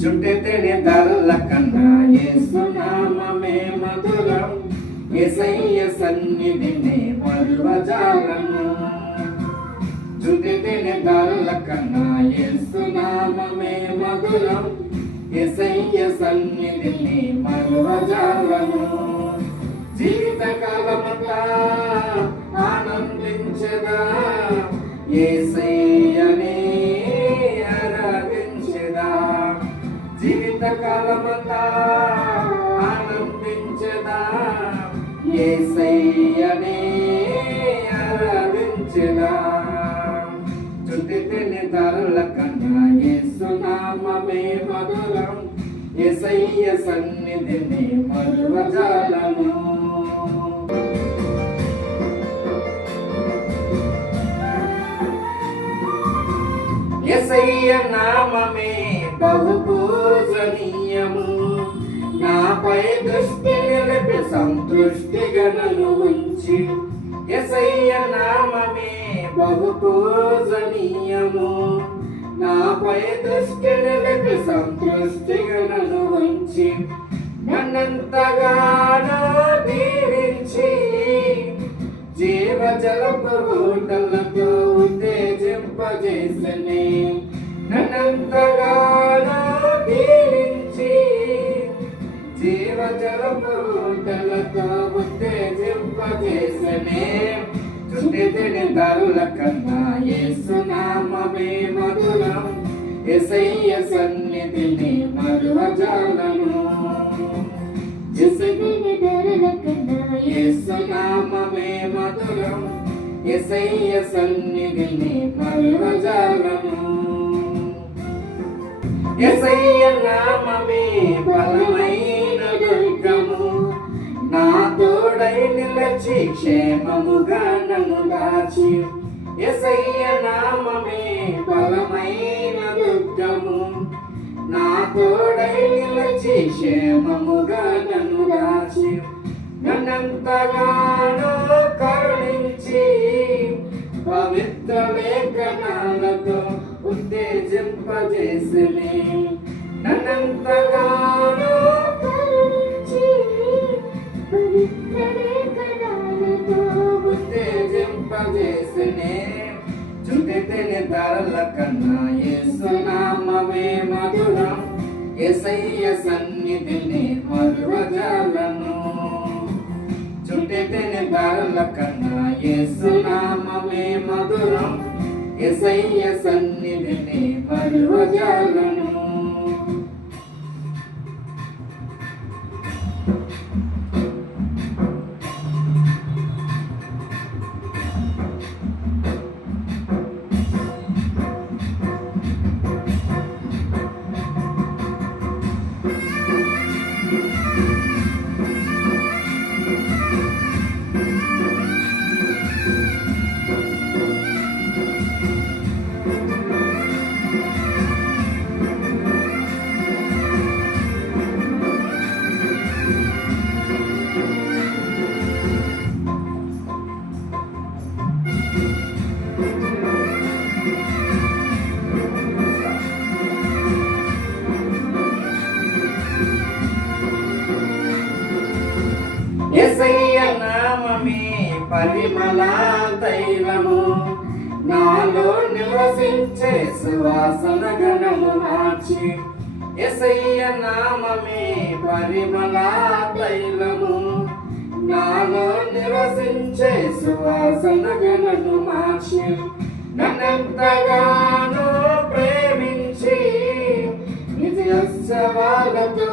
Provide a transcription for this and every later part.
చుట్టెతేనే తరల కన్నా యేసు నామమే మధురం యేసయ్య సన్నిధిని మరువజాలను చుట్టెతేనే తరల కన్నా యేసు నామమే మధురం యేసయ్య సన్నిధిని మరువజాలను జీవితకాలమంతా ఆనందించదా యేసయ్యనే ఆరాధించదా జీవితకాలమంతా ఆనందించదా యేసయ్యనే ఆరాధించదా చుట్టితేనే తరల కన్నా యేసు నామమే మధురం యేసయ్య సన్నిధిని మరువజాలను యేసయ్య నామమే బహు పూజనీయము నాపై దృష్టి నిలిపి సంతృష్టిగా నన్ను ఉంచి యేసయ్య నామమే బహు పూజనీయము నాపై దృష్టి నిలిపి సంతృష్టిగా నన్ను ఉంచి నన్నంతగానో దీవించి జీవజలపు ఊటలతో ఉత్తేజింపజేసనే నన్నంతగానో దీవించి జీవజలపు ఊటలతో ఉత్తేజింపజేసనే చుట్టితేనే తరుల కన్నా యేసు నామమే మధురం యేసయ్య సన్నిధిని మరువజాలను యేసు నామమే మధురం యేసయ్య సన్నిధిని మరువజాలను యేసయ్య నామమే బలమైన దుర్గము నా తోడై నిలచి క్షేమముగా నన్ను దాచి యేసయ్య నామమే బలమైన దుర్గము నా తోడై నిలచి క్షేమముగా నన్ను దాచి నన్నంతగానో కరుణించి పవిత్ర లేఖనాలతో ఉత్తేజింపజేసనే నన్నంతగానో కరుణించి పవిత్ర లేఖనాలతో ఉత్తేజింపజేసనే చుట్టితేనే తరల కన్నా యేసు నామమే మధురం యేసయ్య సన్నిధిని మరువజాలను చుట్టితేనే తరల కన్నా యేసు నామమే మధురం యేసయ్య సన్నిధిని మరువజాలను యేసయ్య నామమే పరిమళ తైలము నాలో నివసించే సువాసన గణము మార్చి యేసయ్య నామమే పరిమళ తైలము నాలో నివసించే సువాసన గణము మార్చి నన్నంతగానో ప్రేమించి విజయోత్సవాలతో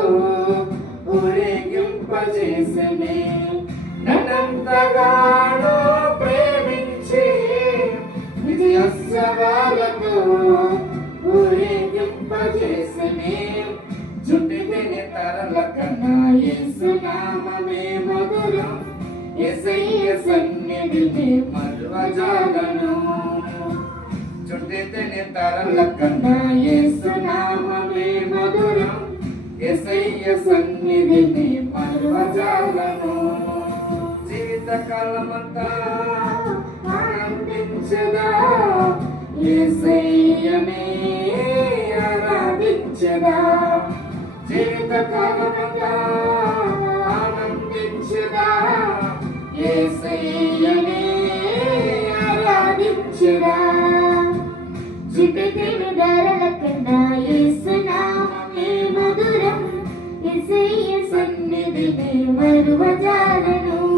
ఊరేగింపజేసనే నన్నంతగానో ప్రేమించి విజయోత్సవాలతో ఊరేగింపజేసనే చుట్టితేనే తరల కన్నా యేసు నామమే మధురం యేసయ్య సన్నిధిని మరువజాలను చుట్టితేనే తరల కన్నా యేసు నామమే మధురం యేసయ్య సన్నిధిని మరువజాలను జీవితకాలమంతా ఆనందించదా యేసయ్యనే ఆరాధించదా జీవితకాలమంతా ఆనందించుదా, యేసయ్యనే ఆరాధించుదా. చిటికెడు ధరల కన్నా యేసు నామమే మధురం, యేసయ్య సన్నిధిని మరువజాలను.